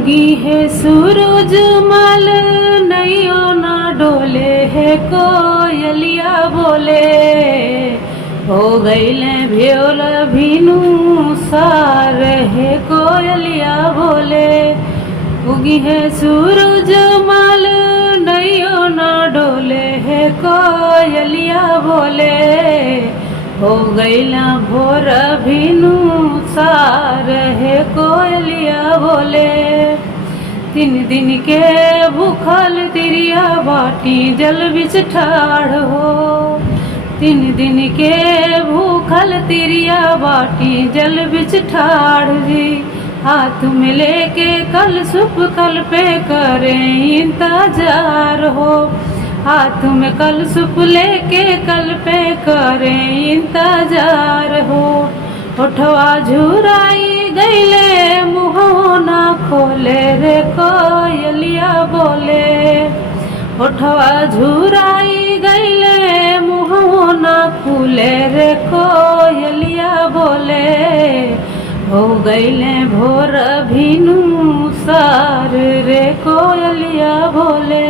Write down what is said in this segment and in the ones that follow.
उगी है सूरज मल नैयो ना डोले है कोयलिया बोले। हो गईले भ्योल भीनू सार है कोयलिया बोले। उगी है सूरज मल नैयो ना डोले है कोयलिया बोले। हो गईला भोर भीनू सार है कोयलिया बोले। 3 दिन के भूखल तिरिया बाटी जल बिच ठाढ़ हो। 3 दिन के भूखल तिरिया बाटी जल बिच ठाढ़ जी। हाथ में लेके कल सुप कल पे करें इंतजार हो। हाथ में कल सुप लेके कल पे करें इंतजार हो। होठवा झुराई गईले मुँह ना खोले रे कोयलिया बोले। होठवा झुराई गईले मुँह ना खुले रे कोयलिया बोले। हो गईले भोर भीनू सार रे कोयलिया बोले।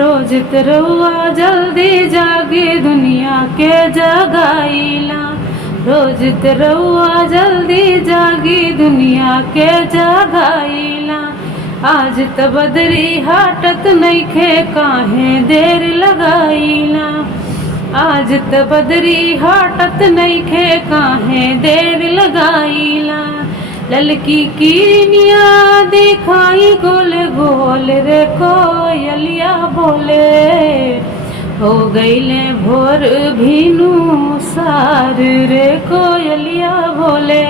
रोज तरौआ जल्दी जागे दुनिया के जगाईला। रोज तरौआ जल्दी जागी दुनिया के जगाईला। आज त बदरी हाटत नइखे काहे देर लगाईला। आज त बदरी हाटत नइखे काहे देर लगाईला। ललकी किरनिया दिखाई गोल गोल रे कोयलिया बोले। हो गईले भोर भीनू सार रे कोयलिया बोले।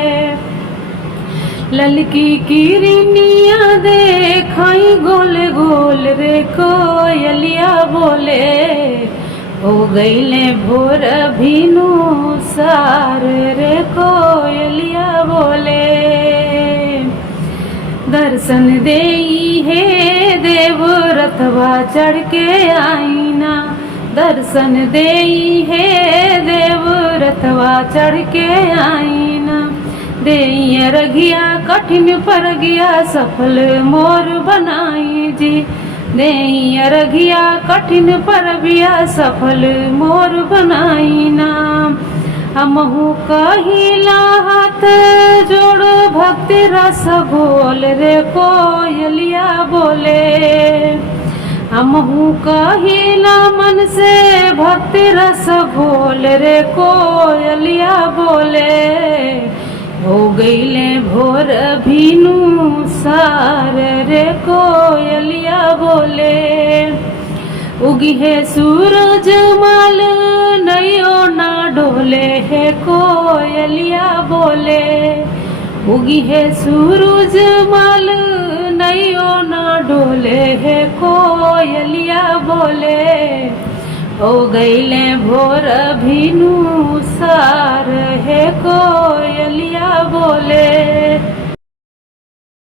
ललकी किरनिया दिखाई गोल गोल रे कोयलिया बोले। हो गईले भोर भीनू सार रे कोयलिया बोले। दर्शन देई है देव रथवा चढ़ के आईना। दर्शन देई है देव रथवा चढ़ के आईना। देई रघिया कठिन पर गया सफल मोर बनाई जी। देई रघिया कठिन पर बिया सफल मोर बनाईना। हमहू कहिला हाथ जोड़ो भक्ति रस घोल रे कोयलिया बोले। हमहू कहिला मन से भक्ति रस घोल रे कोयलिया बोले। हो गईले भोर भीनू सार रे कोयलिया बोले। उगी है सूरज माल नैयो ना डोले है कोयलिया बोले। उगी है सूरज माल नैयो ना डोले है कोयलिया बोले। हो गईले भोर भीनू सार है कोयलिया बोले।